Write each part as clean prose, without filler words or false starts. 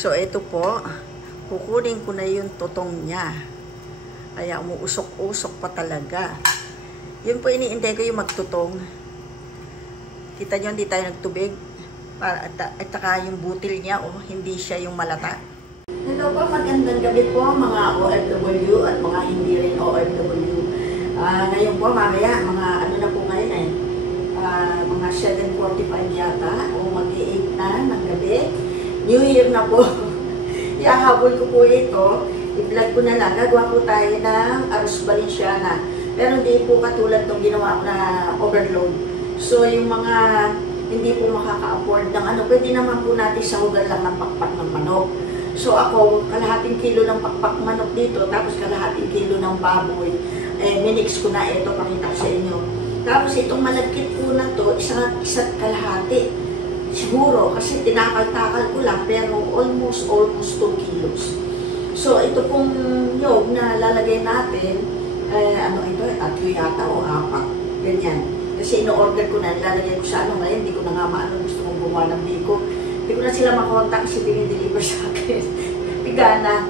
So, ito po, kukunin ko na yung tutong niya. Kaya umuusok-usok pa talaga. Yun po, iniintay ko yung magtutong. Kita nyo, hindi tayo nagtubig. At saka yung butil niya, oh, hindi siya yung malata. Hello po, magandang gabi po mga OFW at mga hindi rin OFW. Ngayon po, mamaya, mga ano na po ngayon eh, mga 7:45 yata, o mag-8 na ng gabi. New Year na po. Iahabol ko po ito. I-vlog ko na lang. Gagawa po tayo ng Arroz Valenciana. Pero hindi po katulad ng ginawa ko na overload. So, yung mga hindi po makaka-afford ng ano, pwede naman po natin sahugan lang ng pakpak ng manok. So, ako, kalahating kilo ng pakpak manok dito, tapos kalahating kilo ng baboy. Minix ko na ito, pakita ko sa inyo. Tapos, itong malagkit po na to, isa't kalahati. Siguro, kasi tinakal-takal ko lang, pero almost 2 kilos. So, ito pong nyog na lalagay natin, ano ito, 3 yata o 4. Ganyan. Kasi ino-order ko na, lalagay ko sa ano ngayon, hindi ko na nga maano, gusto kong gumawa ng biko. Hindi ko na sila makontak kasi dinideliver sa akin. Pigana,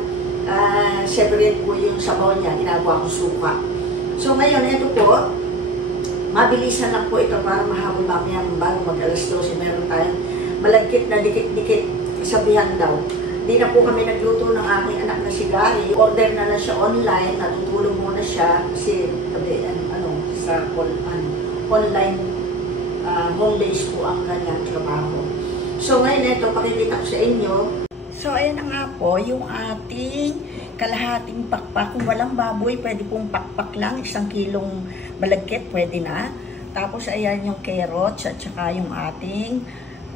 separate po yung sabaw niya, ginagawa ko suka. So, ngayon, ito po, mabilisan lang po ito para mahabol mamaya bago mag-alas 12. Meron tayong malagkit na dikit-dikit kasabihan daw. Hindi na po kami nagluto ng aking anak na si Gary. Order na lang siya online, natutulong muna siya kasi sa online home base po ang kanyang trabaho. So ngayon ito, pakikita ko sa inyo. So ayan na nga po, yung ating kalahating pakpak. Kung walang baboy, pwede pong pakpak lang. 1 kilong malagkit, pwede na. Tapos ayan yung carrots at saka yung ating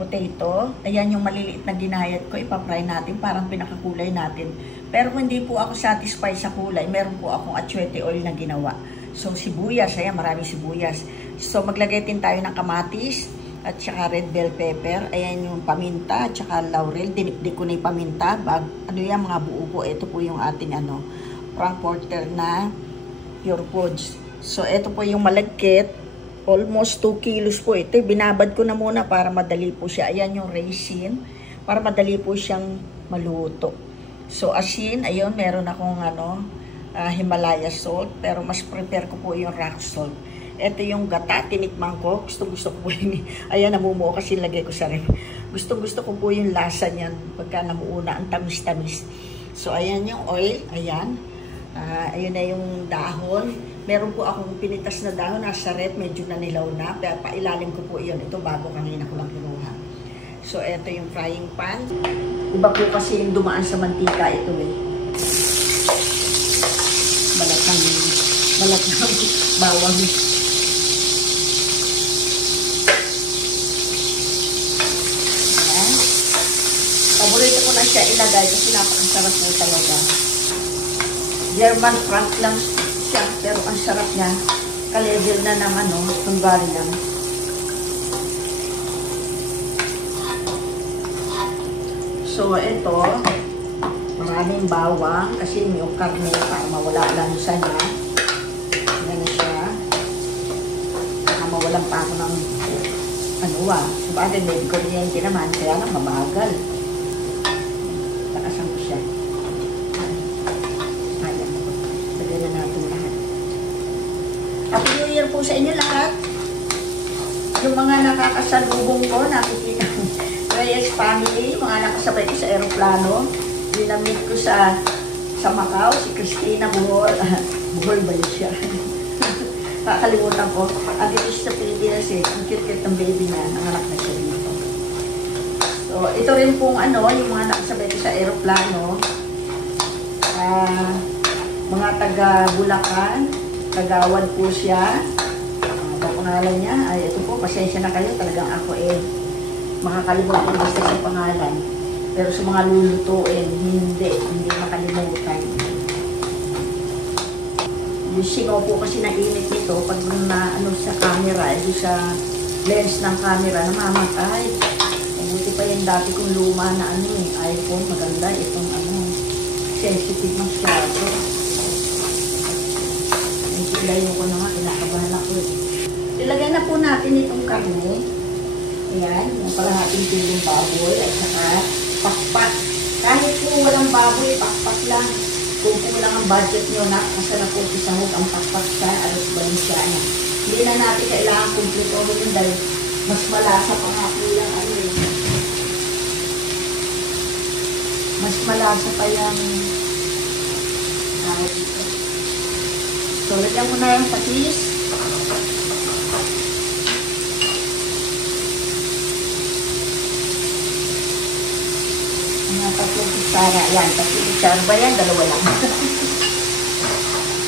potato. Ayan yung maliliit na ginayat ko. Ipapry natin, parang pinakakulay natin. Pero kung hindi po ako satisfied sa kulay, meron po akong atsuete oil na ginawa. So sibuyas, ayan, maraming sibuyas. So maglagay din tayo ng kamatis at saka red bell pepper. Ayan yung paminta at saka laurel. Dinikdik ko na yung paminta. Ano yan, mga buo po. Ito po yung ating Frankfurter na pure foods. So ito po yung malagkit. Almost 2 kilos po ito. Binabad ko na muna para madali po siya. Ayan yung raisin. Para madali po siyang maluto. So asin, ayun, meron akong Himalaya salt. Pero mas prepare ko po yung rock salt. Ito yung gata, tinikman ko. Gusto ko po yun. Ayan, namumuo kasi lagay ko sa ref. Gusto ko po yung lasa niyan. Pagka namuuna, ang tamis-tamis. So, ayan yung oil. Ayan. Ayun na yung dahon. Meron po akong pinitas na dahon. Nasa ref, medyo nanilaw na. Pero pailalim ko po yun. Ito bago kanina ko lang kinuha. So, ito yung frying pan. Iba po kasi yung dumaan sa mantika. Ito eh. Balat ng bawang. Paborito ko na siya ilagay kasi napakasarap po talaga. German Frank lang siya, pero ang sarap niya. Ka-level na ng Hungarian. So, ito, maraming bawang kasi yung karne para mawala lansa niya. Yan na siya. Para mawalan pa ako ng sabagay, may kuryente naman, kaya lang mabagal. Lakasan ko siya. Ayan. Lagyan na natin lahat. Happy New Year po sa inyo lahat. Yung mga nakakasalubong ko, nakikita Reyes family, mga nakasabay ko sa aeroplano. Dinamit ko sa Macau, si Christina Buhol. Buhol ba yun siya? Kakalimutan ko. At ito siya sa Pilipinas eh. Ang cute-cute ng baby niya. Nanganak na siya dito. So, ito rin pong yung mga nakasabay ko sa aeroplano. Mga taga Bulacan. Kagawad po siya. Ang pangalan niya. Ay, ito po, pasensya na kayo. Talagang ako makakalimutan basta sa pangalan. Pero sa mga lulutuin, hindi makalimutan. Yung singaw po kasi nainit nito, pag sa camera, sa lens ng camera, namamatay. Mabuti pa yung dati kong luma na iPhone, maganda. Itong sensitive masyado. Ilayo ko na nga, kinakabahan ako Ilagay na po natin itong karne. Ayan, yung kalahating kilong baboy at saka pakpak. baboy, pakpak lang. Kung kulang ang budget nyo na, masarap po isahog ang pakpak sa Aros Valenciana. Hindi na natin kailangan kumplito yun dahil mas malasa pa nga po yung ano eh. Mas malasa pa yung so, lagyan mo na yung patis. Mga 3 kutsara. Yan, 3 kutsara ba yan? 2 lang.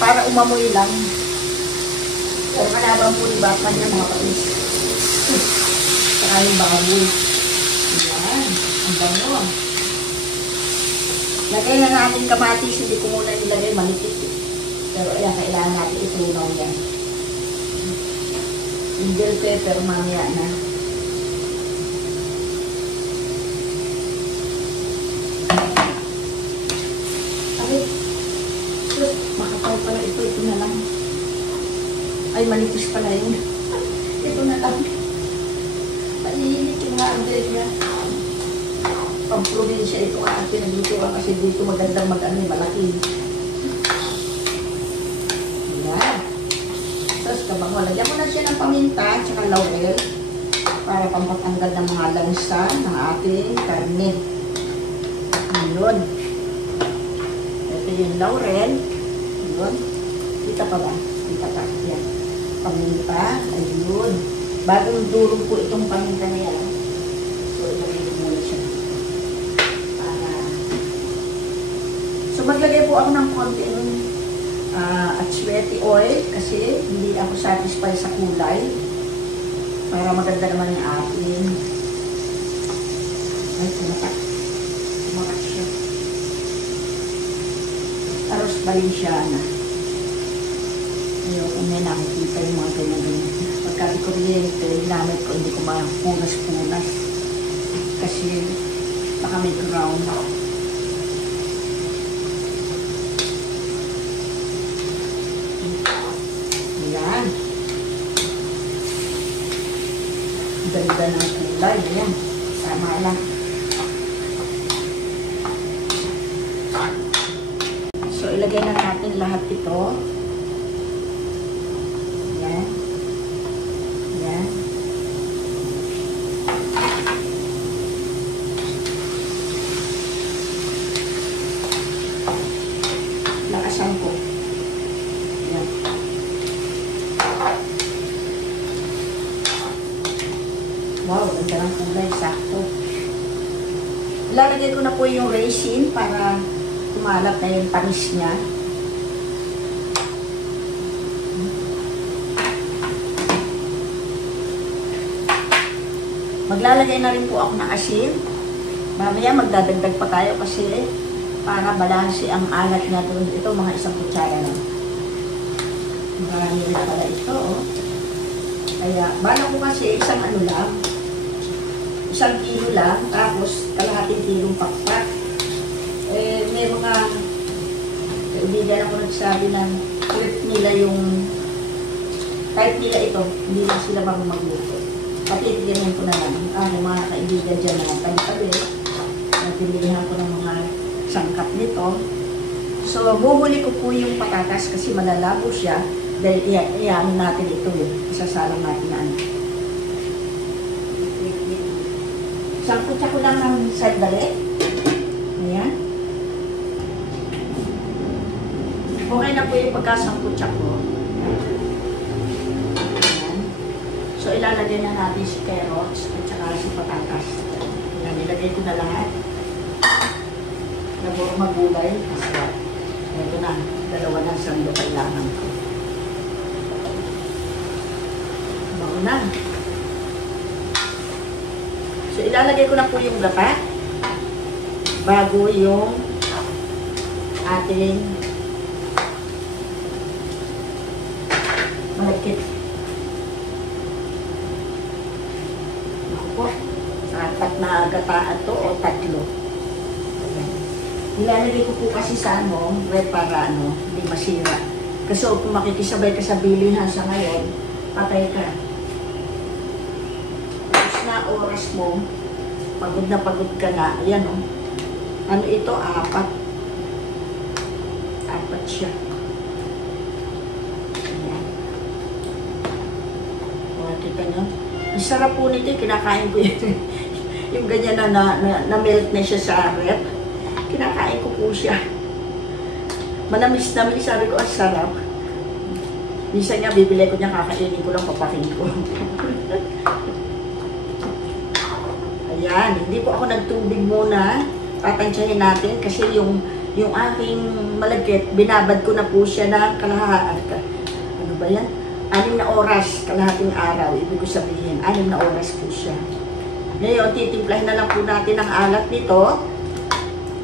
Para umamoy lang. Pero kalabang po ni Batman yung mga patis. Saka yung baboy. Yan. Ang bango. Lagay na natin kamatis. Hindi ko muna nilagay. Malikit. Pero ayan, kailangan natin itunaw yan. Yung bell pepper mamaya na. Ay, makapal pala ito. Ito na lang. Ay, manipis pala yun. Ito na lang. Mainit yung mga andel niya. Pang-probinsya ito ka. Pinaglutuan kasi dito magandang mag-ano, malaki. Yan. Tapos kabango. Lagyan mo na siya ng paminta at saka laurel para pampatanggal ng mga lansa ng ating karne. Yun. Ito yung laurel. Yun. Kita pa ba? Kita pa. Yan. Paminta. Ayun. Bagong durog po itong paminta na yan. So, ilagay ko muna siya. So, maglagay po ako ng konting atswete oil kasi hindi ako satisfied sa kulay. Para maganda naman yung ating. Ay, tumatak. Tumatak siya. Aros Valenciana. Ayun, kung may nakikita yung mga ganyan-ganyan. Pagka di kuryente, ginamit ko, hindi ko mapunas-punas. Kasi baka may ground. Yan. Ganda ng kulay. Yan. Tama lang. So, ilagay na natin lahat ito. Yan. Yan. Lakasan ko. Yan. Wow, ganda ng kulay. Sakto. Ilalagay ko na po yung raisin para kumalat na yung tamis niya. Maglalagay na rin po ako ng asin. Mamaya magdadagdag pa tayo kasi para balanse ang alat niya doon. Ito mga 1 kutsara lang. Marami rin pala ito. Oh. Kaya, bala ko kasi isang ano lang. 1 kilo lang. Tapos, kalahating kilong pakpak. Eh, may mga kaibigan ako nagsabi ng trip nila yung type nila ito. Hindi lang sila magluto. Pati ganyan ko na lang. Yung mga kaibigan dyan na tabi-tabi. Napilihan ko ng mga sangkap nito. So, buhuli ko po yung patatas kasi malalabo siya. Dahil iyaano natin ito eh. Isasalang natin na ano. Sangkutsa ko lang ng sandali. Ayan. Okay na po yung pagkasangkutsa ko. Ayan. So, ilalagay na natin si carrots at saka si patatas. Ayan, ilagay ko na lahat. Naburo magulay. Ito na. 2 na sando kailangan ko. Bago na. So, ilalagay ko na po yung gata bago yung ating malagkit. Ako po. Apat na gataan to o 3. Ayan. Ilalagay ko po kasi sa ano, para ano, hindi masira. Kasi kung makikisabay ka sa bilihan sa ngayon, patay ka. Na oras mo, pagod na pagod ka na, ayan o. Ano ito? 4. Dapat siya. Ayan. O, kita nyo. Ang sarap po nito, kinakain ko yun. Yung ganyan na melt na siya sa rep. Kinakain ko po siya. Manamis-namis, sabi ko, ang sarap. Minsan nga, bibili ko niya, kakainin ko lang, papakin ko. Ayan, hindi po ako nagtubig muna. Tatansyahin natin kasi yung aking malagkit, binabad ko na po siya ng ano ba yan? 6 na oras, kalahating araw. Ibig ko sabihin, 6 na oras po siya. Ngayon, titimplahin na lang po natin ang alat nito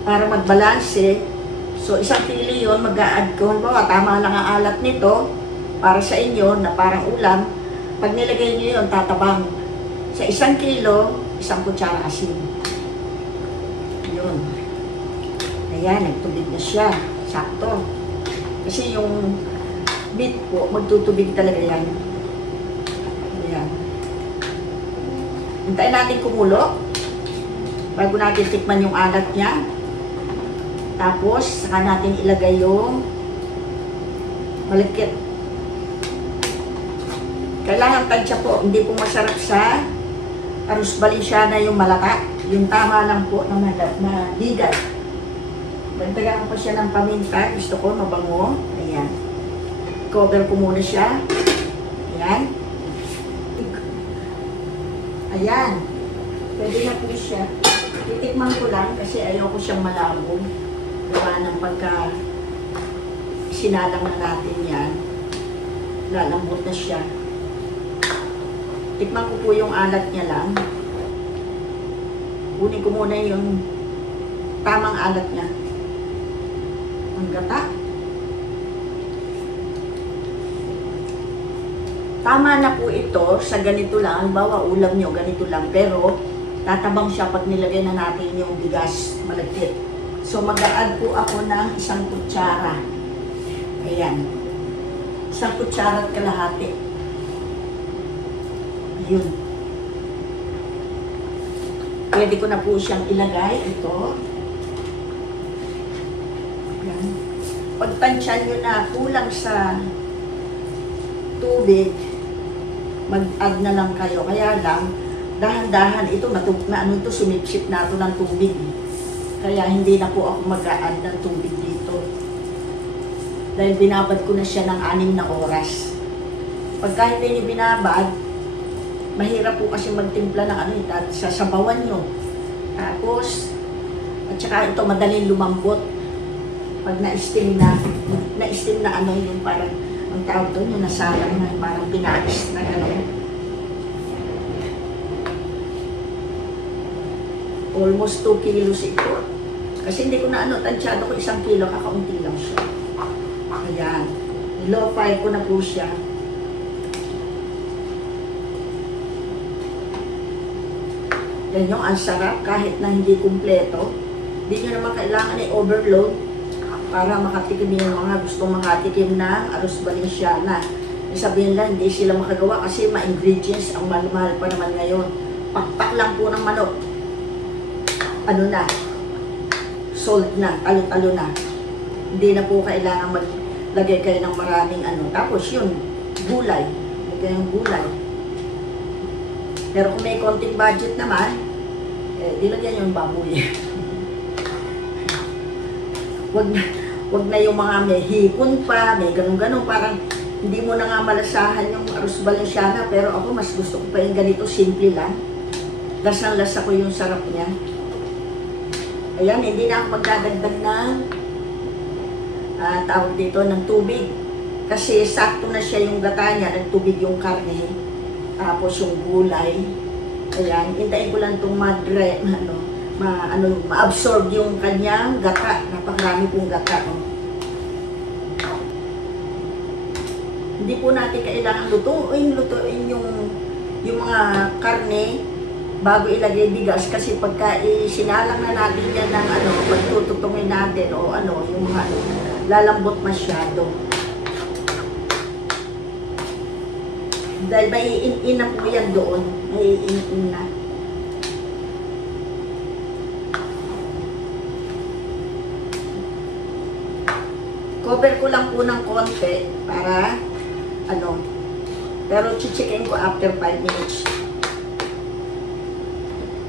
para magbalanse. So, 1 kilo yun, mag-a-add ko. Halimbawa, tama lang ang alat nito para sa inyo na parang ulam. Pag nilagay nyo yun, tatabang. Sa 1 kilo, 1 kutsara asin. Yun. Ayan, nagtubig na siya. Sakto. Kasi yung beet po, magtutubig talaga yan. Ayan. Hintayin natin kumulo. Bago natin tikman yung alat niya. Tapos, saka natin ilagay yung malagkit. Kailangan tansya po. Hindi po masarap sa arroz valenciana yung malata. Yung tama lang po na madigat. Dagdagan ko pa siya ng paminta. Gusto ko mabango. Ayan. Cover ko muna siya. Ayan. Ayan. Pwede na po siya. Titikman ko lang kasi ayoko siyang malambog. Gawa ng pagka sinalang na natin yan. Lalambot na siya. Tikman ko po yung alat niya lang. Kunin ko muna yung tamang alat niya. Ang gata. Tama na po ito sa ganito lang. Halimbawa, ulam nyo, ganito lang. Pero, tatabang siya pag nilagay na natin yung bigas malagkit. So, mag-a-add po ako ng 1 kutsara. Ayan. 1 kutsara at kalahati. Yun. Pwede ko na po siyang ilagay. Ito. Ayan. Pagtansyan nyo na kulang sa tubig, mag-add na lang kayo. Kaya lang, dahan-dahan ito, sumipsip na ito ng tubig. Kaya hindi na po ako mag-a-add ng tubig dito. Dahil binabad ko na siya ng 6 na oras. Pagka hindi binabad, mahirap po kasi magtimpla ng sasabawan nyo. Tapos, at saka ito madaling lumambot. Pag na-steam na yung parang, ang tawag doon, yung nasalang na, parang pinais na gano'n. Almost 2 kilos ito. Kasi hindi ko na tansyado ko 1 kilo, kakaunti lang siya. Ayan. Low fry ko na po siya. Yan yung ang sarap kahit na hindi kumpleto. Hindi nyo naman kailangan i-overload para makatikim yung mga gustong makatikim na arroz valenciana. Sabihin lang, hindi sila makagawa kasi ma-ingredients ang mahal pa naman ngayon. Pakpak lang po ng manok. Ano na? Salt na, talo-talo na. Hindi na po kailangan maglagay kayo ng maraming Tapos yun, gulay. Lagay yung gulay. Pero kung may konting budget naman, dilagyan yung baboy. Wag na yung mga may hipon pa, may ganun-ganun. Parang hindi mo na nga malasahan yung arroz valenciana. Pero ako mas gusto ko pa yung ganito, simple lang. Lasang-lasa ko yung sarap niya. Ayan, hindi na ako magdadagdag ng tawag dito ng tubig. Kasi sakto na siya yung gata niya, nagtubig yung karne. Tapos yung gulay. Ayan, hintayin ko lang itong ma-absorb yung kanyang gata. Napakarami pong gata. Hindi po natin kailangan lutuin yung mga karne bago ilagay bigas kasi pagka sinalang na natin yan ng pagtututungin natin o yung lalambot masyado. Dahil may in-in na po yan doon. May in-in na. Cover ko lang po ng konti para ano. Pero chichikain ko after 5 minutes.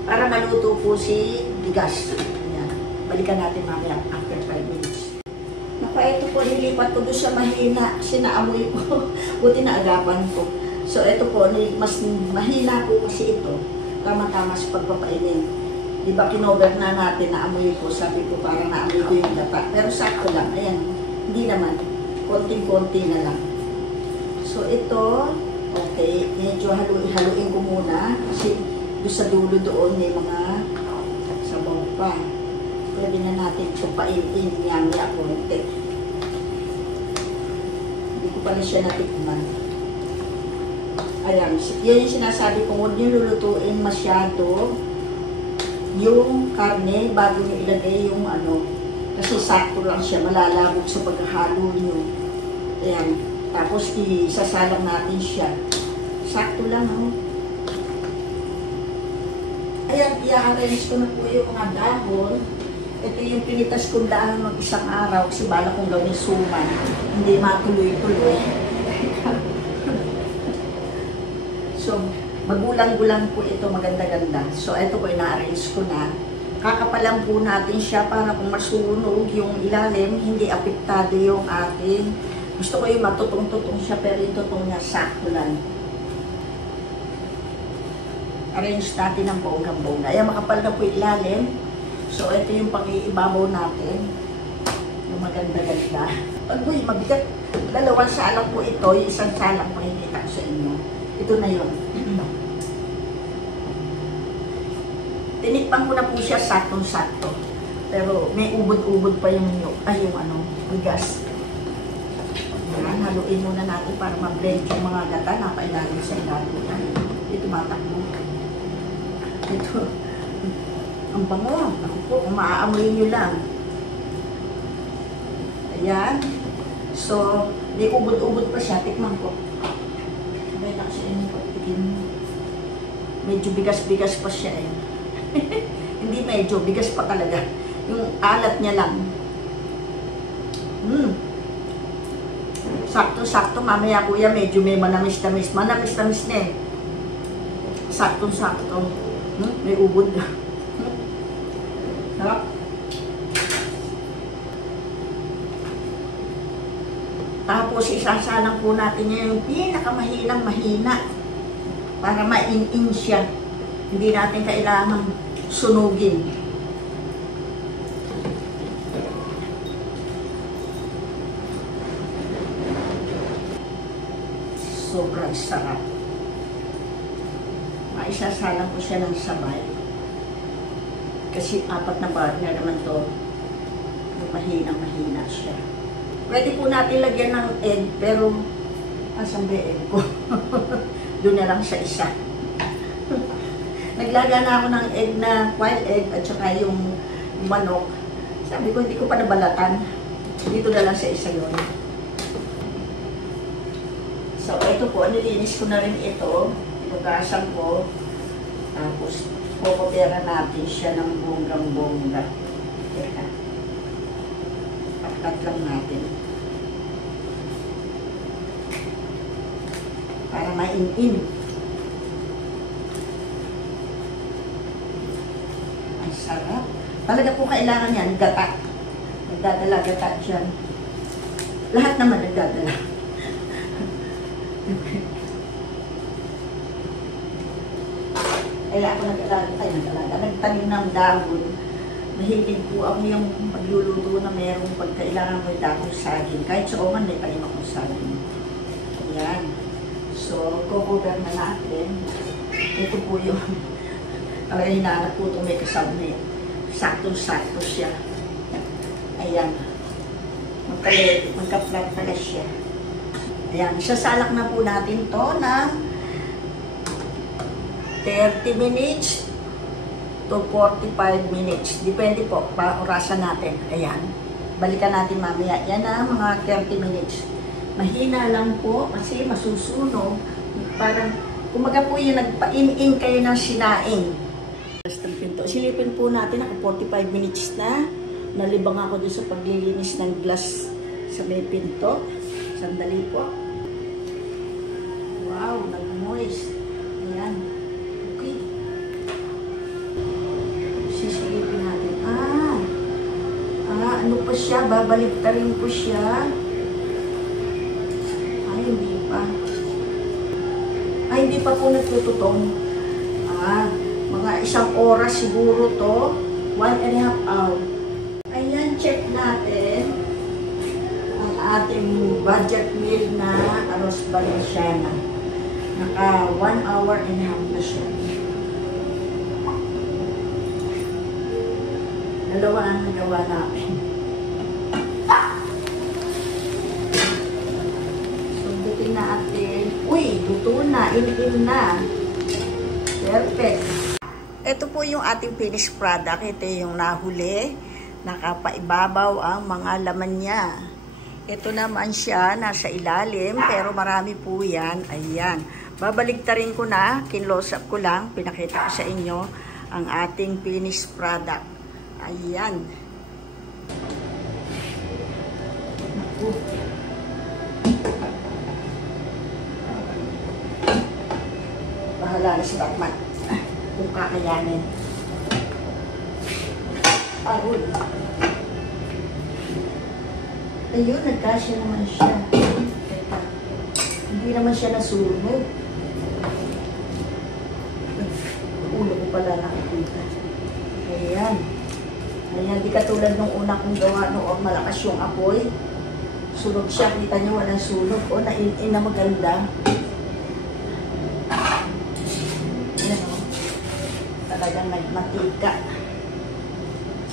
Para maluto po si bigas. Ayan. Balikan natin mamaya after 5 minutes. Naku, ito po, nilipat ko doon sa mahina. Sinaamoy ko. Buti na agapan ko. So, ito po, mas mahina po kasi ito. Tama-tama sa pagpapainin. Diba, kinover na natin, naamoy ko. Sabi ko, parang naamoy ko yung data. Pero sakto lang. Ayan. Hindi naman. Konting-konti na lang. So, ito, okay. Medyo haluin ko muna. Kasi doon sa dulo doon, may mga sabaw pa. Pwede na natin chupain-in niya konti. Hindi ko pala siya natikman. Ayan. Yan yung sinasabi ko, huwag niyo lulutuin masyado yung karne bago nyo ilagay yung ano. Kasi sakto lang siya, malalabog sa paghahalo nyo. Ayan. Tapos isasalang natin siya. Sakto lang, oh. Ayan, i-arrange ko na po yung mga dahon. Ito yung pinitas kong dahon ng isang araw kasi bala kong gawin suman. Hindi matuloy-tuloy. So, magulang-gulang po ito, maganda-ganda. So, ito po, ina-arrange ko na. Kakapalan po natin siya para kung masunog yung ilalim, hindi apektado yung atin. Gusto ko yung matutong-tutong siya, pero yung tutong niya sakto lang. Arrange natin ang bonggang-bongga. Ayan, makapal na po ilalim. So, ito yung pang-iibabaw natin. Yung maganda-ganda. Uy, mabigat. Dalawang salang po ito. Yung isang salang po hinita ko sa inyo. Ito na yun. Tinikpan ko na po siya saktong-sakto. Pero may ubod-ubod pa yung bigas. Ayan, haluin muna natin para ma-blend yung mga gata. Napailalim sa ilalim. Ito matakbo. Ito. Ang bango. Ako po, maaamoy nyo lang. Ayan. So, may ubod-ubod pa siya. Tikman ko. Sabay lang siya yun. Medyo bigas-bigas pa siya eh. Hindi medyo, bigas pa talaga. Yung alat niya lang. Sakto-sakto, mamaya kuya, medyo may manamis-tamis. Manamis-tamis na eh. Sakto-sakto. May ubod na. Sarap. Tapos isasalang po natin yung pinakamahinang mahina para ma-in-in siya. Hindi natin kailangan sunugin. Sobrang sarap. Maisasalang ko siya ng sabay. Kasi 4 na bar na naman to. Mahinang-mahina siya. Pwede po natin lagyan ng egg, pero asan ba egg ko? Doon na lang sa isa. Naglaga na ako ng egg na wild egg at saka yung manok. Sabi ko, hindi ko pa nabalatan. Dito na lang sa isa yun. So, ito po, nilinis ko na rin ito. Inugasan ko. Tapos, pupopera natin siya ng bonggang-bongga. Teka. Paklat lang natin. Para ma-in-in. Ang sarap. Talaga po kailangan yan, gata. Nagdadala gata dyan. Lahat naman nagdadala. Kaya ako nagtanim ng dahon. Mahilig po ako yung pagluluto na merong pagkailangan may dahon saging. Kahit sa oman may tanim akong saging. Ayan. So, kukuber na natin. Ito po yung talaga hinahanap po itong may kasama. Saktong-sakto siya. Ayan. Magka-flat pala siya. Ayan. Isasalak na po natin to ng 30 minutes to 45 minutes. Depende po, orasan natin. Ayan. Balikan natin mamaya. Yan na, mga 30 minutes. Mahina lang po kasi masusunog. Parang, kumaga po yung nagpa-in-in kayo ng sinaing. Silipin po natin, ako 45 minutes na. Nalibang ako dun sa paglilinis ng glass sa may pinto. Sandali po. Wow, nag-moist. Ayan. Okay. Sisilipin natin. Ano pa siya? Babaliktarin ko siya. Hindi pa. Hindi pa po nagtututong. Mga 1 oras siguro to. 1.5 hour. Ayan, check natin ang ating budget meal na arroz valenciana. Naka 1 hour and a half na siya. Dalawa ang nagawa natin. Sumbutin natin. Uy, luto na. In na. Perfect. Ito po yung ating finished product. Ito yung nahuli. Nakapaibabaw ang mga laman niya. Ito naman siya, nasa ilalim, pero marami po yan. Ayan. Babaligtarin ko na, kinlose up ko lang, pinakita ko sa inyo ang ating finished product. Ayan. Bahala na si Batman. Kung kakayanin. Arul. Ayun, nagkasya naman siya. Teka. Hindi naman siya nasunog. Ulo ko pala nakikita. Ayan. Ayan, di katulad nung una kong gawa noong malakas yung apoy. Sunog siya. Kita niyo, walang sunog. O, na maganda. Ayan o. Talagang matika.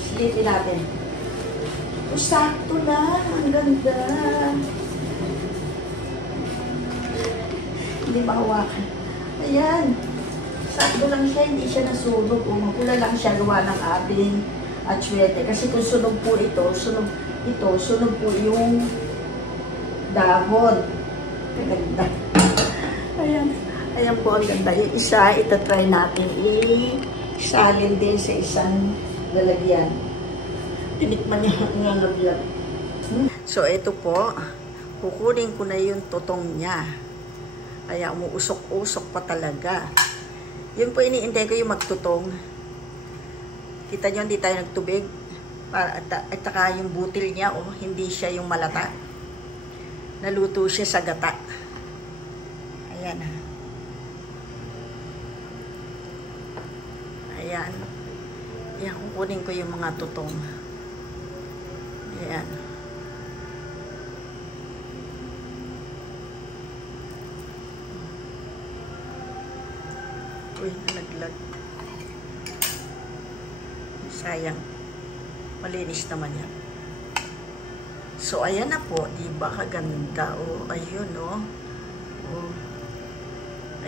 Silipin natin. O, sakto lang. Ang ganda. Hindi mahawakan. Ayan. Sakto lang siya. Hindi siya nasunog. O, mapula lang siya gawa ng ating atsuete. Kasi kung sunog po ito, sunog po yung dahon. Ang ganda. Ayan. Ayan po ang ganda. Yung isa, itatry natin. Isalin din sa isang lalagyan. Tinikman niya ang lalagyan. So, ito po. Kukunin ko na yung tutong niya. Kaya umuusok-usok pa talaga. Yun po iniintay ko yung magtutong. Kita nyo, hindi tayo nagtubig. At saka yung butil niya, oh, hindi siya yung malata. Naluto siya sa gata. Ayan ha. Ayan. Ayan, kukunin ko yung mga tutong. Ayan. Uy, nalaglag. Sayang. Malinis naman yan. So, ayan na po. Diba kaganda? O, ayun, o. O.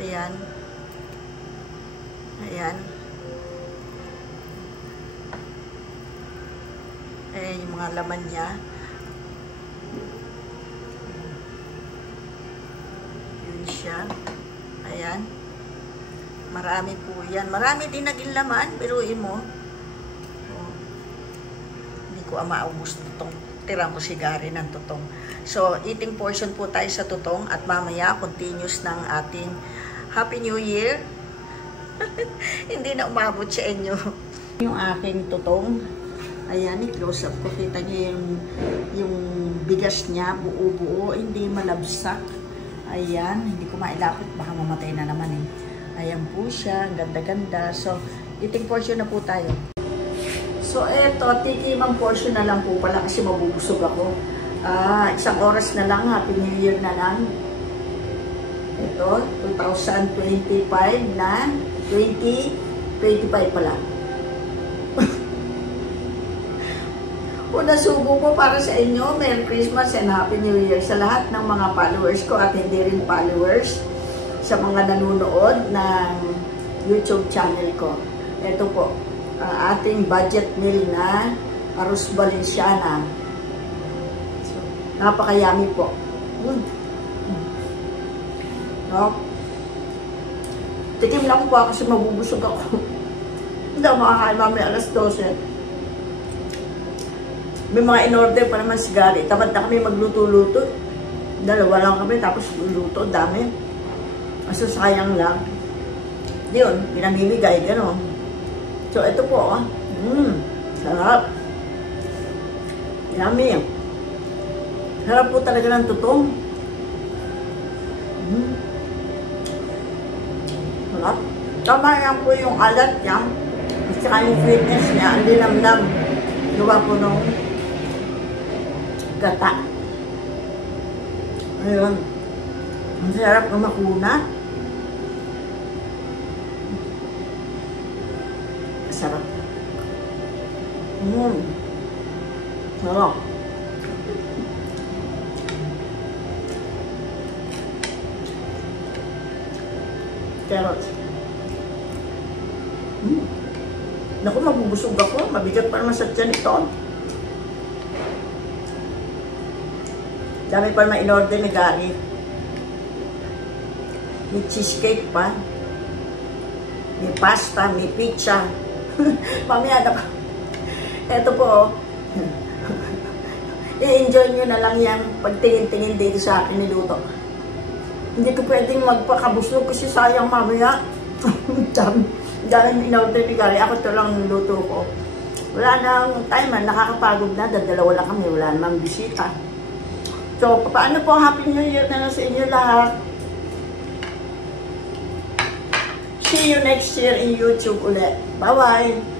Ayan. Ayan. Ayan yung mga laman niya. Yun siya. Ayan. Marami po yan. Marami din naging laman. Biruin mo. Hindi ko maubos itong tirang ko sigari ng tutong. So, eating portion po tayo sa tutong at mamaya continuous ng ating Happy New Year. Hindi na umabot sa inyo. Yung aking tutong. Ayan, i-close up ko. Kita niyo yung bigas niya, buo-buo, hindi malabsak. Ayan, hindi ko mailapit. Baka mamatay na naman eh. Ayan po siya, ganda-ganda. So, eating portion na po tayo. So, eto, tikimang portion na lang po pala kasi mabubusog ako. 1 oras na lang, Happy New Year na lang. Ito, 2025 na 2025 pala. Una subo ko para sa inyo, Merry Christmas and Happy New Year sa lahat ng mga followers ko at hindi rin followers sa mga nanonood ng YouTube channel ko. Ito po, ating budget meal na arroz valenciana. So, napakayami po. No? Tikim lang po ako kasi mabubusog ako. Hindi ako makakain mamaya alas 12. May mga in-order pa naman si Gary. Tamad na kami magluto-luto. Dalawa lang kami, tapos luto, dami. Kaso sayang lang. Yun, pinamimigay, gano'n. So, ito po, sarap. Yummy. Sarap po talaga ng tutong. Sarap. Tama yan po yung alat niya. At saka yung sweetness niya, ang linamnam. Gawa po nung gata. Ayun. Ang sarap ng makuna. Sarap. Sarap. Carrot. Naku, mabubusog ako. Mabigat pa naman sa tiyan ito. Dami pa naman in-order ni Gary. May cheesecake pa. May pasta, may pizza. Mamaya na pa. Ito po, i-enjoy nyo na lang yung pagtingin-tingin dito sa akin niluto. Hindi ko pwedeng magpakabusog kasi sayang mamaya. Dahil in-order ni Gary, ako ito lang niluto ko. Wala nang time, nakakapagod na. Dalawa lang kami, wala namang bisita. So, paano po? Happy New Year na lang sa inyo lahat. See you next year in YouTube ulit. Bye-bye!